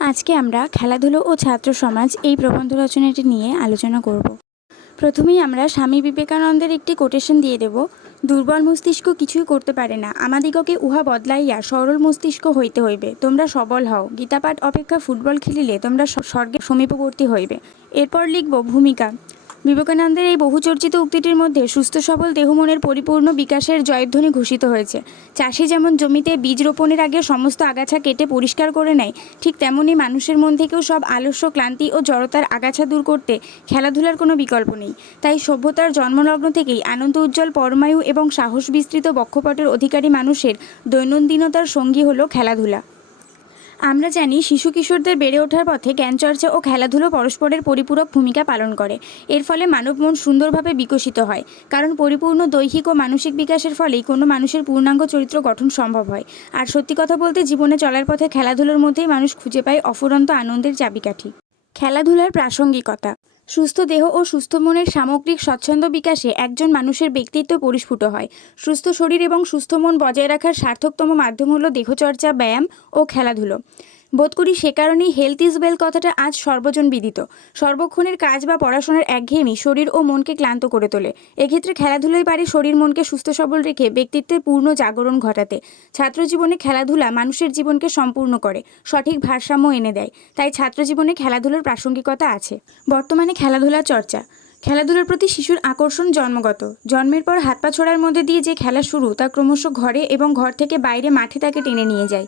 আজকে আমরা খেলাধুলো ও ছাত্র সমাজ এই প্রবন্ধ রচনাটি নিয়ে আলোচনা করব। প্রথমেই আমরা স্বামী বিবেকানন্দের একটি কোটেশন দিয়ে দেব। দুর্বল মস্তিষ্ক কিছুই করতে পারে না। আমাদিগকে উহা বদলাইয়া সরল মস্তিষ্ক হইতে হইবে। তোমরা সবল হও। গীতাপাঠ অপেক্ষা ফুটবল খেলিলে তোমরা স্বর্গে সমীপবর্তী হইবে। এরপর লিখব, ভূমিকা বিবেকানন্দের এই বহুচর্চিত উক্তিটির মধ্যে সুস্থ সবল দেহমনের পরিপূর্ণ বিকাশের জয়ধ্বনি ঘোষিত হয়েছে। চাষি যেমন জমিতে বীজ রোপণের আগে সমস্ত আগাছা কেটে পরিষ্কার করে নেয়, ঠিক তেমনি মানুষের মন থেকেও সব আলস্য, ক্লান্তি ও জড়তার আগাছা দূর করতে খেলাধুলার কোনো বিকল্প নেই। তাই সভ্যতার জন্মলগ্ন থেকেই আনন্দ উজ্জ্বল, পরমায়ু এবং সাহস বিস্তৃত বক্ষপটের অধিকারী মানুষের দৈনন্দিনতার সঙ্গী হলো খেলাধুলা। আমরা জানি শিশু কিশোরদের বেড়ে ওঠার পথে জ্ঞানচর্চা ও খেলাধুলো পরস্পরের পরিপূরক ভূমিকা পালন করে। এর ফলে মানব মন সুন্দরভাবে বিকশিত হয়। কারণ পরিপূর্ণ দৈহিক ও মানসিক বিকাশের ফলেই কোনো মানুষের পূর্ণাঙ্গ চরিত্র গঠন সম্ভব হয়। আর সত্যি কথা বলতে জীবনে চলার পথে খেলাধুলোর মধ্যেই মানুষ খুঁজে পায় অফুরন্ত আনন্দের চাবিকাঠি। খেলাধুলার প্রাসঙ্গিকতা। সুস্থ দেহ ও সুস্থ মনের সামগ্রিক স্বচ্ছন্দ বিকাশে একজন মানুষের ব্যক্তিত্ব পরিস্ফুট হয়। সুস্থ শরীর এবং সুস্থ মন বজায় রাখার সার্থকতম মাধ্যম হল দেহচর্চা, ব্যায়াম ও খেলাধুলো। বোধ করি সে কারণেই হেলথ ইজ ওয়েল কথাটা আজ সর্বজন বিদিত। সর্বক্ষণের কাজ বা পড়াশোনার একঘেয়েমি শরীর ও মনকে ক্লান্ত করে তোলে। এক্ষেত্রে খেলাধুলোই পারে শরীর মনকে সুস্থ সবল রেখে ব্যক্তিত্বের পূর্ণ জাগরণ ঘটাতে। ছাত্র জীবনে খেলাধুলা মানুষের জীবনকে সম্পূর্ণ করে, সঠিক ভারসাম্য এনে দেয়। তাই ছাত্র জীবনে খেলাধুলার প্রাসঙ্গিকতা আছে। বর্তমানে খেলাধুলার চর্চা। খেলাধুলার প্রতি শিশুর আকর্ষণ জন্মগত। জন্মের পর হাত পা ছোড়ার মধ্যে দিয়ে যে খেলা শুরু তা ক্রমশ ঘরে এবং ঘর থেকে বাইরে মাঠে তাকে টেনে নিয়ে যায়।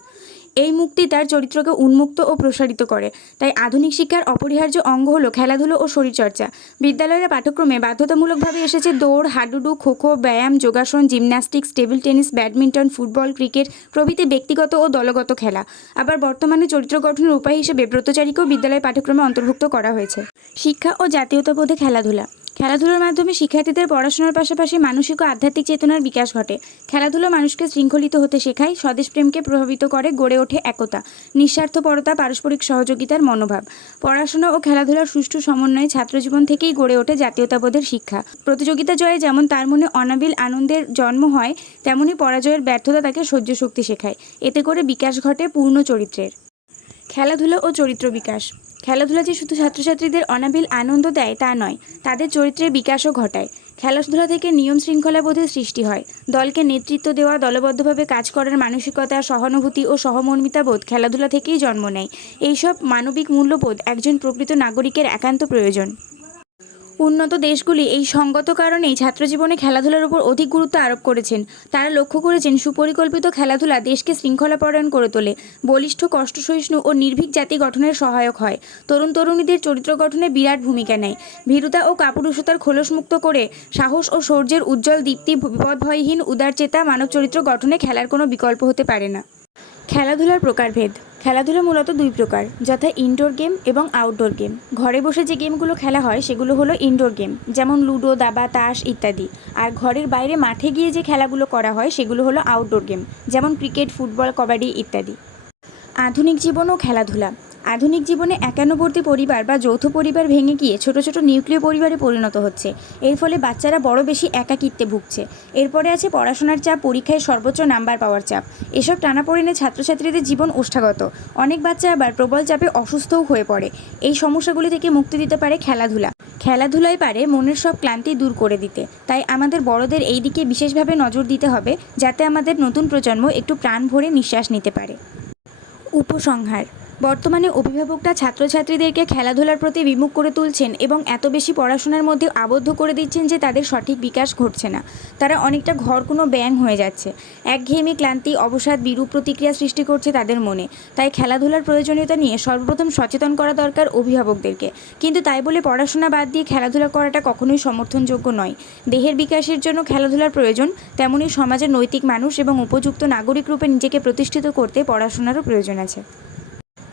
এই মুক্তি তার চরিত্রকে উন্মুক্ত ও প্রসারিত করে। তাই আধুনিক শিক্ষার অপরিহার্য অঙ্গ হলো খেলাধুলো ও শরীরচর্চা। বিদ্যালয়ের পাঠ্যক্রমে বাধ্যতামূলকভাবে এসেছে দৌড়, হাডুডু, খোখো, ব্যায়াম, যোগাসন, gymnastics, table tennis, badminton, football, cricket প্রভৃতি ব্যক্তিগত ও দলগত খেলা। আবার বর্তমানে চরিত্র গঠনের উপায় হিসেবে ব্রতচারীকেও বিদ্যালয় পাঠ্যক্রমে অন্তর্ভুক্ত করা হয়েছে। শিক্ষা ও জাতীয়তাবোধে খেলাধুলা। খেলাধুলার মাধ্যমে শিক্ষার্থীদের পড়াশোনার পাশাপাশি মানসিক ও আধ্যাত্মিক চেতনার বিকাশ ঘটে। খেলাধুলো মানুষকে শৃঙ্খলিত হতে শেখায়, স্বদেশপ্রেমকে প্রভাবিত করে গড়ে ওঠে একতা, নিঃস্বার্থপরতা, পারস্পরিক সহযোগিতার মনোভাব। পড়াশোনা ও খেলাধুলার সুষ্ঠু সমন্বয়ে ছাত্রজীবন থেকেই গড়ে ওঠে জাতীয়তাবোধের শিক্ষা। প্রতিযোগিতা জয়ে যেমন তার মনে অনাবিল আনন্দের জন্ম হয়, তেমনি পরাজয়ের ব্যর্থতা তাকে সহ্য শক্তি শেখায়। এতে করে বিকাশ ঘটে পূর্ণ চরিত্রের। খেলাধুলো ও চরিত্র বিকাশ। খেলাধুলা যে শুধু ছাত্রছাত্রীদের অনাবিল আনন্দ দেয় তা নয়, তাদের চরিত্রের বিকাশও ঘটায়। খেলাধুলা থেকে নিয়ম শৃঙ্খলাবোধের সৃষ্টি হয়। দলকে নেতৃত্ব দেওয়া, দলবদ্ধভাবে কাজ করার মানসিকতা, সহানুভূতি ও সহমর্মিতা বোধ খেলাধুলা থেকেই জন্ম নেয়। এইসব মানবিক মূল্যবোধ একজন প্রকৃত নাগরিকের একান্ত প্রয়োজন। উন্নত দেশগুলি এই সঙ্গত কারণেই ছাত্রজীবনে খেলাধুলার উপর অধিক গুরুত্ব আরোপ করেছেন। তারা লক্ষ্য করেছেন সুপরিকল্পিত খেলাধুলা দেশকে শৃঙ্খলাপরায়ণ করে তোলে, বলিষ্ঠ কষ্ট সহিষ্ণু ও নির্ভীক জাতি গঠনের সহায়ক হয়। তরুণ তরুণীদের চরিত্র গঠনে বিরাট ভূমিকা নেয়। ভীরুতা ও কাপুরুষতার খোলসমুক্ত করে সাহস ও শৌর্যের উজ্জ্বল দীপ্তি, বিপদভয়হীন উদারচেতা মানব চরিত্র গঠনে খেলার কোনো বিকল্প হতে পারে না। খেলাধুলার প্রকারভেদ খেলাধুলা মূলত দুই প্রকার, যথা ইনডোর গেম এবং আউটডোর গেম ঘরে বসে যে গেমগুলো খেলা হয়, সেগুলো হলো ইনডোর গেম যেমন লুডো দাবা, তাস ইত্যাদি। আর ঘরের বাইরে মাঠে গিয়ে যে খেলাগুলো করা হয়, সেগুলো হলো আউটডোর গেম যেমন ক্রিকেট ফুটবল কবাডি ইত্যাদি। আধুনিক জীবন ও খেলাধুলা। আধুনিক জীবনে একান্নবর্তী পরিবার বা যৌথ পরিবার ভেঙে গিয়ে ছোট ছোট নিউক্লিয় পরিবারে পরিণত হচ্ছে। এর ফলে বাচ্চারা বড় বেশি একাকিত্বে ভুগছে। এরপরে আছে পড়াশোনার চাপ, পরীক্ষায় সর্বোচ্চ নাম্বার পাওয়ার চাপ। এসব টানাপোড়েনে ছাত্রছাত্রীদের জীবন ওষ্ঠাগত। অনেক বাচ্চা আবার প্রবল চাপে অসুস্থও হয়ে পড়ে। এই সমস্যাগুলি থেকে মুক্তি দিতে পারে খেলাধুলা। খেলাধুলায় পারে মনের সব ক্লান্তি দূর করে দিতে। তাই আমাদের বড়দের এই দিকে বিশেষভাবে নজর দিতে হবে, যাতে আমাদের নতুন প্রজন্ম একটু প্রাণ ভরে নিঃশ্বাস নিতে পারে। উপসংহার বর্তমানে অভিভাবকরা ছাত্রছাত্রীদেরকে খেলাধুলার প্রতি বিমুখ করে তুলছেন এবং এত বেশি পড়াশোনার মধ্যে আবদ্ধ করে দিচ্ছেন যে তাদের সঠিক বিকাশ ঘটছে না। তারা অনেকটা ঘর কোনো ব্যাং হয়ে যাচ্ছে। একঘেয়েমি, ক্লান্তি, অবসাদ, বিরূপ প্রতিক্রিয়া সৃষ্টি করছে তাদের মনে। তাই খেলাধুলার প্রয়োজনীয়তা নিয়ে সর্বপ্রথম সচেতন করা দরকার অভিভাবকদেরকে। কিন্তু তাই বলে পড়াশোনা বাদ দিয়ে খেলাধুলা করাটা কখনোই সমর্থনযোগ্য নয়। দেহের বিকাশের জন্য খেলাধুলার প্রয়োজন, তেমনই সমাজের নৈতিক মানুষ এবং উপযুক্ত নাগরিক রূপে নিজেকে প্রতিষ্ঠিত করতে পড়াশোনারও প্রয়োজন আছে।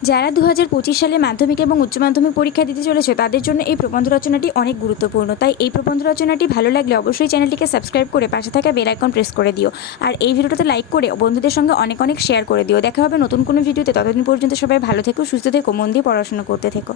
যারা দু হাজার পঁচিশ সালে মাধ্যমিক এবং উচ্চ মাধ্যমিক পরীক্ষা দিতে চলেছে, তাদের জন্য এই প্রবন্ধ রচনাটি অনেক গুরুত্বপূর্ণ। তাই এই প্রবন্ধ রচনাটি ভালো লাগলে অবশ্যই চ্যানেলটিকে সাবস্ক্রাইব করে পাশে থাকা বেল আইকন প্রেস করে দিও। আর এই ভিডিওটাতে লাইক করে বন্ধুদের সঙ্গে অনেক অনেক শেয়ার করে দিও। দেখা হবে নতুন কোনো ভিডিওতে। ততদিন পর্যন্ত সবাই ভালো থেকো, সুস্থ থেকো, মন দিয়ে পড়াশোনা করতে থেকো।